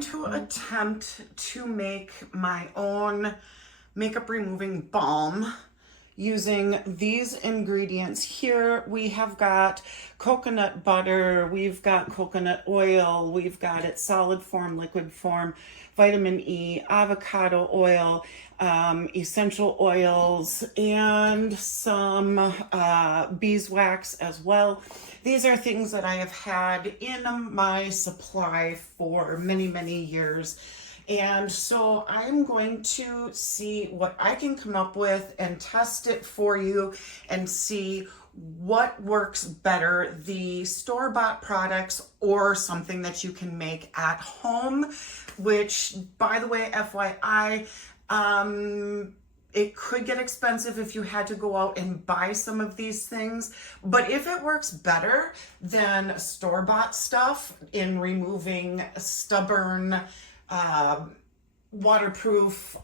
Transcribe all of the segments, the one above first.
going to attempt to make my own makeup removing balm using these ingredients here. We have got coconut butter, we've got coconut oil, we've got it solid form, liquid form, vitamin E, avocado oil, essential oils, and some beeswax as well. These are things that I have had in my supply for many, many years. And so I'm going to see what I can come up with and test it for you and see what works better, the store-bought products or something that you can make at home, which, by the way, FYI, it could get expensive if you had to go out and buy some of these things, but if it works better than store-bought stuff in removing stubborn, waterproof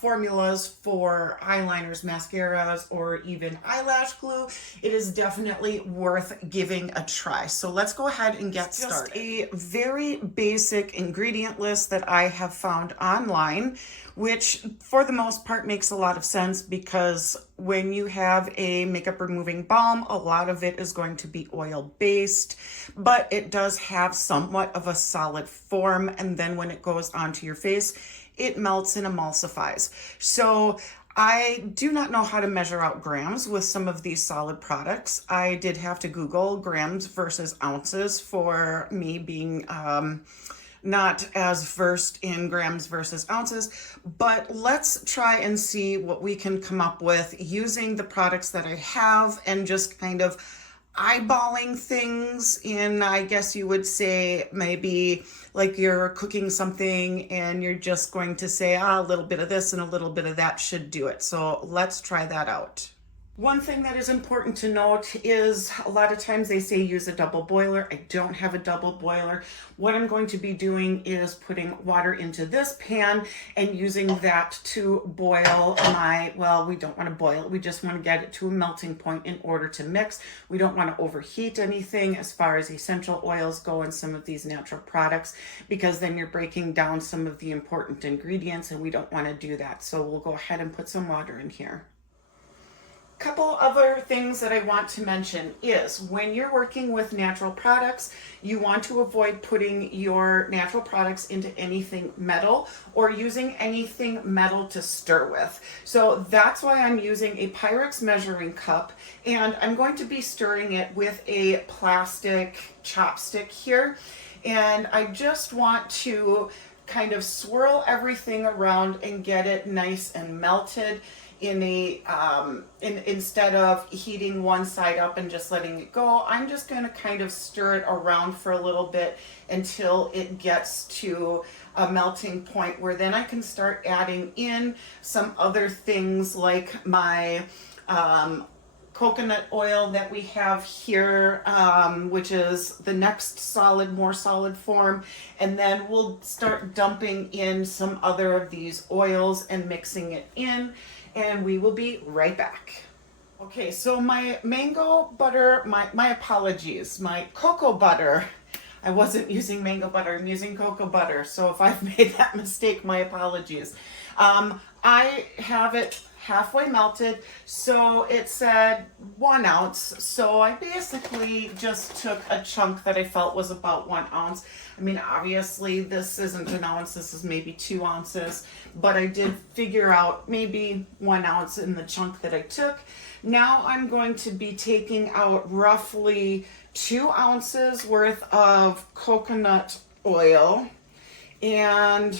formulas for eyeliners, mascaras, or even eyelash glue, it is definitely worth giving a try. So let's go ahead and get started. Just a very basic ingredient list that I have found online, which for the most part makes a lot of sense because when you have a makeup removing balm, a lot of it is going to be oil based, but it does have somewhat of a solid form, and then when it goes onto your face, it melts and emulsifies. So I do not know how to measure out grams with some of these solid products. I did have to Google grams versus ounces for me being not as versed in grams versus ounces, but let's try and see what we can come up with using the products that I have and just kind of eyeballing things in, I guess you would say, maybe like you're cooking something and you're just going to say, a little bit of this and a little bit of that should do it. So let's try that out. One thing that is important to note is a lot of times they say use a double boiler. I don't have a double boiler. What I'm going to be doing is putting water into this pan and using that to boil my, well, we don't want to boil it. We just want to get it to a melting point in order to mix. We don't want to overheat anything as far as essential oils go and some of these natural products, because then you're breaking down some of the important ingredients and we don't want to do that. So we'll go ahead and put some water in here. Couple other things that I want to mention is when you're working with natural products, you want to avoid putting your natural products into anything metal or using anything metal to stir with. So that's why I'm using a Pyrex measuring cup, and I'm going to be stirring it with a plastic chopstick here. And I just want to kind of swirl everything around and get it nice and melted in a instead of heating one side up and just letting it go. I'm just going to kind of stir it around for a little bit until it gets to a melting point where then I can start adding in some other things like my coconut oil that we have here, which is the next solid, more solid form. And then we'll start dumping in some other of these oils and mixing it in. And we will be right back. Okay, so my mango butter, my apologies, my cocoa butter, I wasn't using mango butter, I'm using cocoa butter. So if I've made that mistake, my apologies. I have it halfway melted, so it said 1 ounce. So I basically just took a chunk that I felt was about 1 ounce. I mean, obviously this isn't an ounce, this is maybe 2 ounces, but I did figure out maybe 1 ounce in the chunk that I took. Now I'm going to be taking out roughly 2 ounces worth of coconut oil, and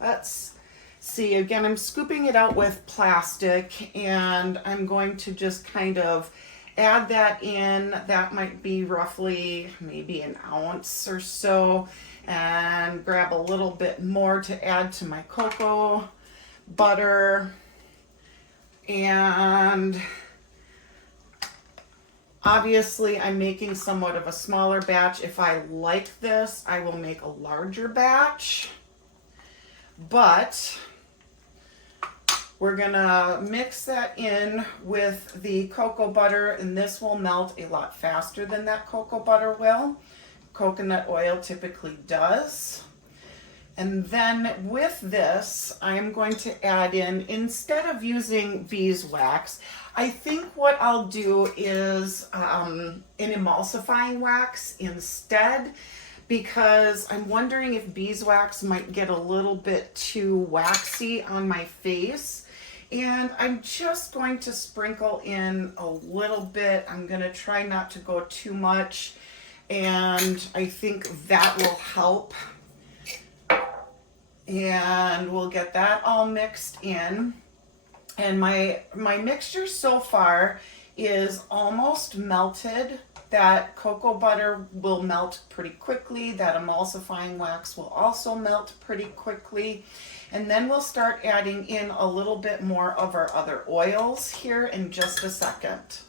let's see, again, I'm scooping it out with plastic, and I'm going to just kind of add that in. That might be roughly maybe 1 ounce or so, and grab a little bit more to add to my cocoa butter. And obviously I'm making somewhat of a smaller batch. If I like this, I will make a larger batch, but we're gonna mix that in with the cocoa butter, and this will melt a lot faster than that cocoa butter will. Coconut oil typically does. And then with this, I am going to add in, instead of using beeswax, I think what I'll do is an emulsifying wax instead, because I'm wondering if beeswax might get a little bit too waxy on my face. And I'm just going to sprinkle in a little bit. I'm going to try not to go too much, and I think that will help. And we'll get that all mixed in. And my mixture so far is almost melted. That cocoa butter will melt pretty quickly. That emulsifying wax will also melt pretty quickly. And then we'll start adding in a little bit more of our other oils here in just a second.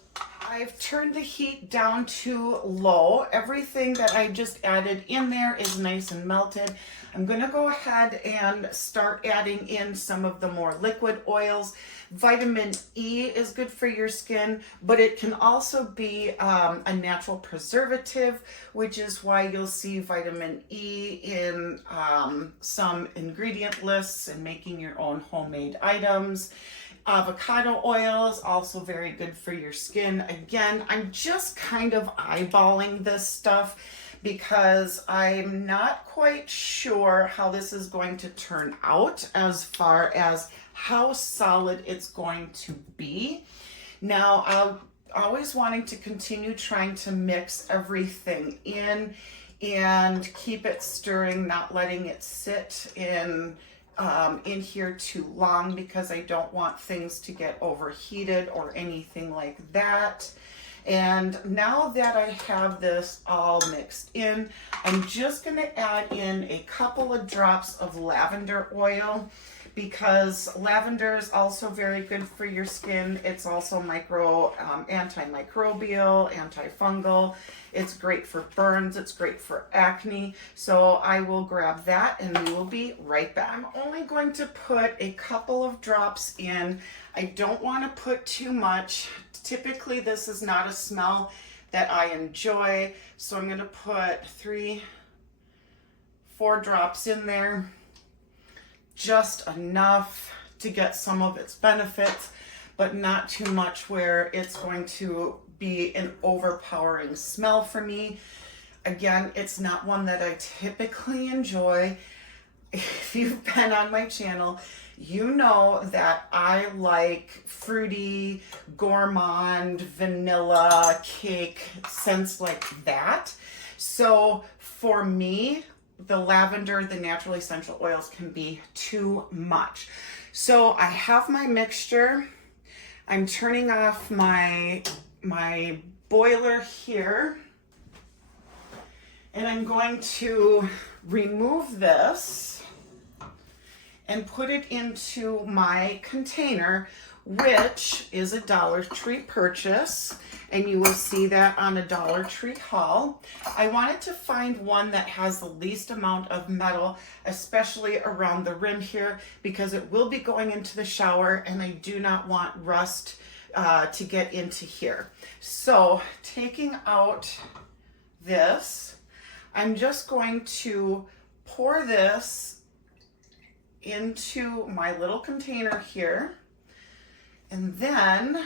I've turned the heat down to low. Everything that I just added in there is nice and melted. I'm going to go ahead and start adding in some of the more liquid oils. Vitamin E is good for your skin, but it can also be a natural preservative, which is why you'll see vitamin E in some ingredient lists and making your own homemade items. Avocado oil is also very good for your skin. Again, I'm just kind of eyeballing this stuff because I'm not quite sure how this is going to turn out as far as how solid it's going to be. Now, I'm always wanting to continue trying to mix everything in and keep it stirring, not letting it sit in here too long, because I don't want things to get overheated or anything like that. And now that I have this all mixed in, I'm just going to add in a couple of drops of lavender oil, because lavender is also very good for your skin. It's also antimicrobial, antifungal. It's great for burns. It's great for acne. So I will grab that and we will be right back. I'm only going to put a couple of drops in. I don't want to put too much. Typically, this is not a smell that I enjoy. So I'm going to put 3-4 drops in there. Just enough to get some of its benefits, but not too much where it's going to be an overpowering smell for me. Again, it's not one that I typically enjoy. If you've been on my channel, you know that I like fruity, gourmand, vanilla, cake scents like that. So for me, the lavender, the natural essential oils can be too much. So I have my mixture. I'm turning off my boiler here, and I'm going to remove this and put it into my container, which is a Dollar Tree purchase, and you will see that on a Dollar Tree haul. I wanted to find one that has the least amount of metal, especially around the rim here, because it will be going into the shower and I do not want rust to get into here. So taking out this, I'm just going to pour this into my little container here, and then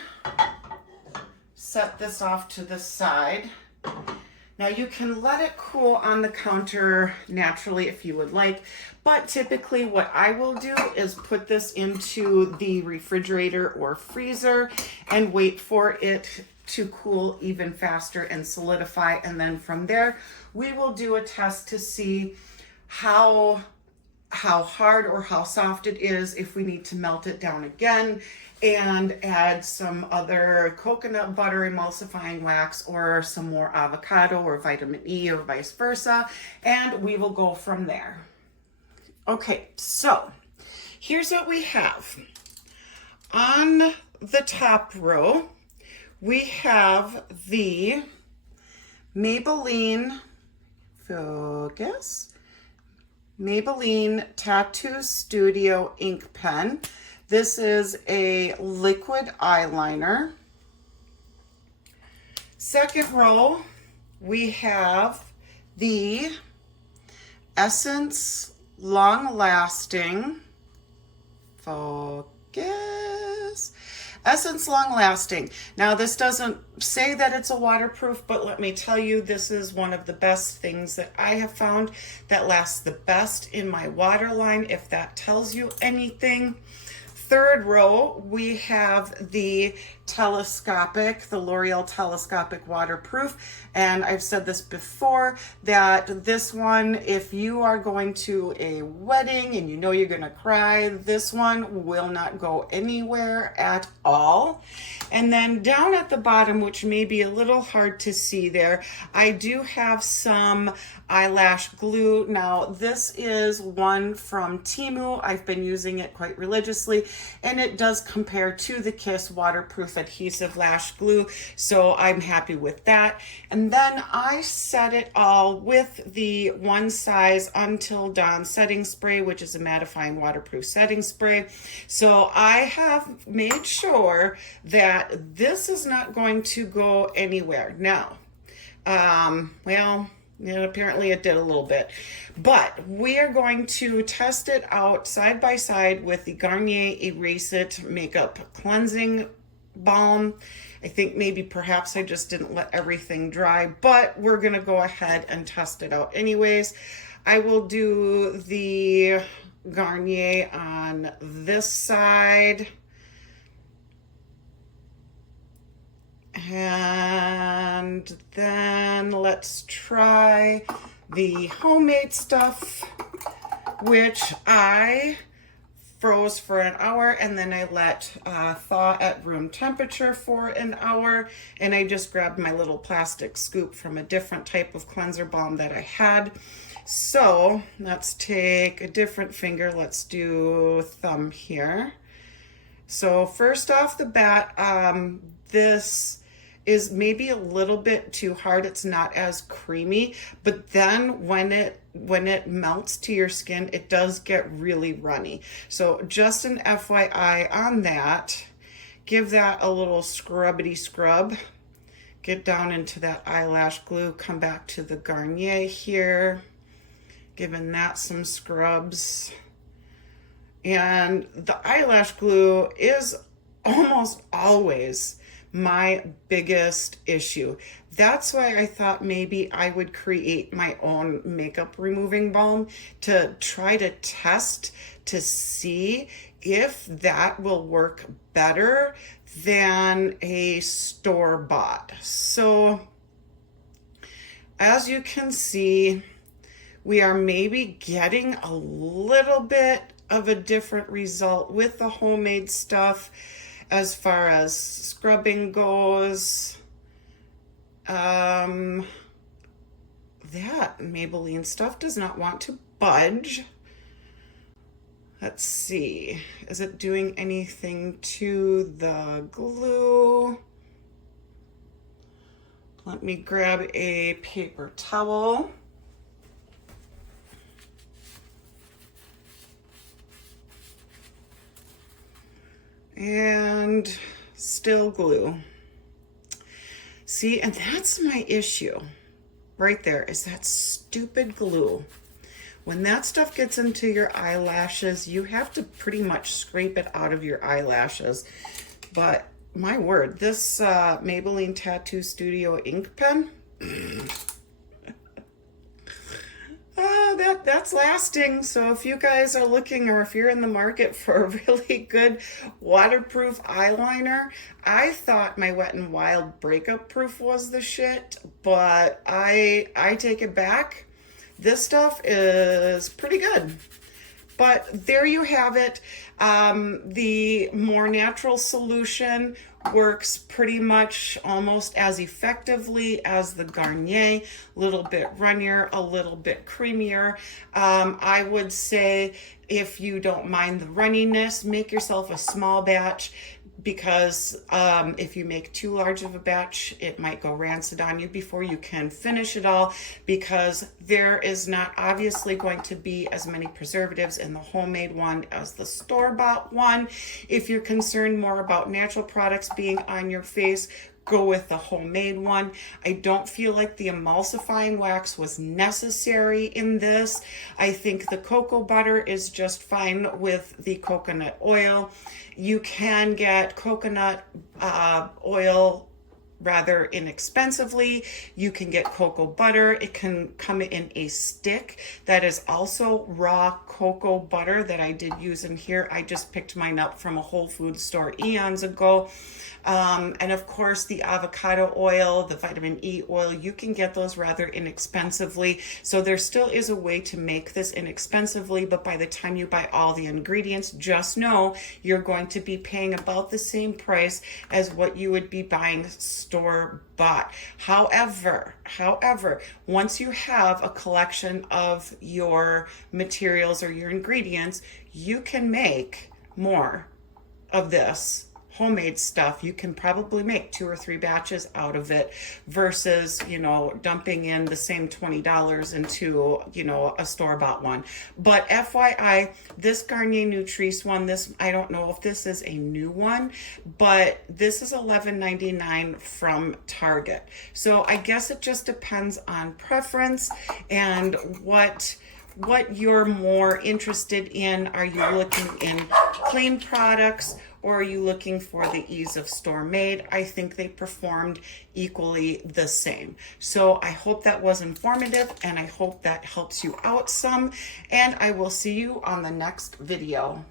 set this off to the side. Now you can let it cool on the counter naturally if you would like, but typically what I will do is put this into the refrigerator or freezer and wait for it to cool even faster and solidify. And then from there, we will do a test to see how hard or how soft it is, if we need to melt it down again, and add some other coconut butter emulsifying wax or some more avocado or vitamin E or vice versa, and we will go from there. Okay, so here's what we have. On the top row, we have the Maybelline Tattoo Studio ink pen. This is a liquid eyeliner. Second row, we have the Essence Long Lasting. Focus. Essence Long Lasting. Now this doesn't say that it's a waterproof, but let me tell you, this is one of the best things that I have found that lasts the best in my water line, if that tells you anything. Third row, we have the L'Oreal Telescopic Waterproof. And I've said this before, that this one, if you are going to a wedding and you know you're gonna cry, this one will not go anywhere at all. And then down at the bottom, which may be a little hard to see there, I do have some eyelash glue. Now this is one from Temu. I've been using it quite religiously, and it does compare to the Kiss waterproof adhesive lash glue, so I'm happy with that. And then I set it all with the One Size Until Dawn setting spray, which is a mattifying waterproof setting spray. So I have made sure that this is not going to go anywhere. Now, well, and apparently it did a little bit, but we are going to test it out side by side with the Garnier Erase It Makeup Cleansing Balm. I think maybe perhaps I just didn't let everything dry, but we're gonna go ahead and test it out anyways. I will do the Garnier on this side. And then let's try the homemade stuff, which I froze for an hour and then I let thaw at room temperature for an hour. And I just grabbed my little plastic scoop from a different type of cleanser balm that I had. So let's take a different finger. Let's do thumb here. So first off the bat, this is maybe a little bit too hard. It's not as creamy, but then when it melts to your skin, it does get really runny. So just an FYI on that. Give that a little scrubbity scrub. Get down into that eyelash glue. Come back to the Garnier here. Giving that some scrubs. And the eyelash glue is almost always my biggest issue. That's why I thought maybe I would create my own makeup removing balm to try to test to see if that will work better than a store-bought. So as you can see, we are maybe getting a little bit of a different result with the homemade stuff as far as scrubbing goes. That Maybelline stuff does not want to budge. Let's see, is it doing anything to the glue? Let me grab a paper towel. And still glue. See, and that's my issue right there, is that stupid glue. When that stuff gets into your eyelashes, you have to pretty much scrape it out of your eyelashes. But my word, this Maybelline Tattoo Studio ink pen, that's lasting. So if you guys are looking, or if you're in the market for a really good waterproof eyeliner, I thought my Wet n Wild Breakup Proof was the shit, but I take it back. This stuff is pretty good. But there you have it. The more natural solution works pretty much almost as effectively as the Garnier, a little bit runnier, a little bit creamier. I would say if you don't mind the runniness, make yourself a small batch, because if you make too large of a batch, it might go rancid on you before you can finish it all, because there is not obviously going to be as many preservatives in the homemade one as the store-bought one. If you're concerned more about natural products being on your face, go with the homemade one. I don't feel like the emulsifying wax was necessary in this. I think the cocoa butter is just fine with the coconut oil. You can get coconut oil rather inexpensively. You can get cocoa butter. It can come in a stick that is also raw cocoa butter that I did use in here. I just picked mine up from a Whole Foods store eons ago. And of course the avocado oil, the vitamin E oil, you can get those rather inexpensively. So there still is a way to make this inexpensively, but by the time you buy all the ingredients, just know you're going to be paying about the same price as what you would be buying store bought. However, once you have a collection of your materials or your ingredients, you can make more of this homemade stuff. You can probably make 2 or 3 batches out of it versus, you know, dumping in the same $20 into, you know, a store-bought one. But FYI, this Garnier Nutrice one, this, I don't know if this is a new one, but this is $11.99 from Target. So I guess it just depends on preference and what you're more interested in. Are you looking in clean products, or are you looking for the ease of store made? I think they performed equally the same. So I hope that was informative, and I hope that helps you out some, and I will see you on the next video.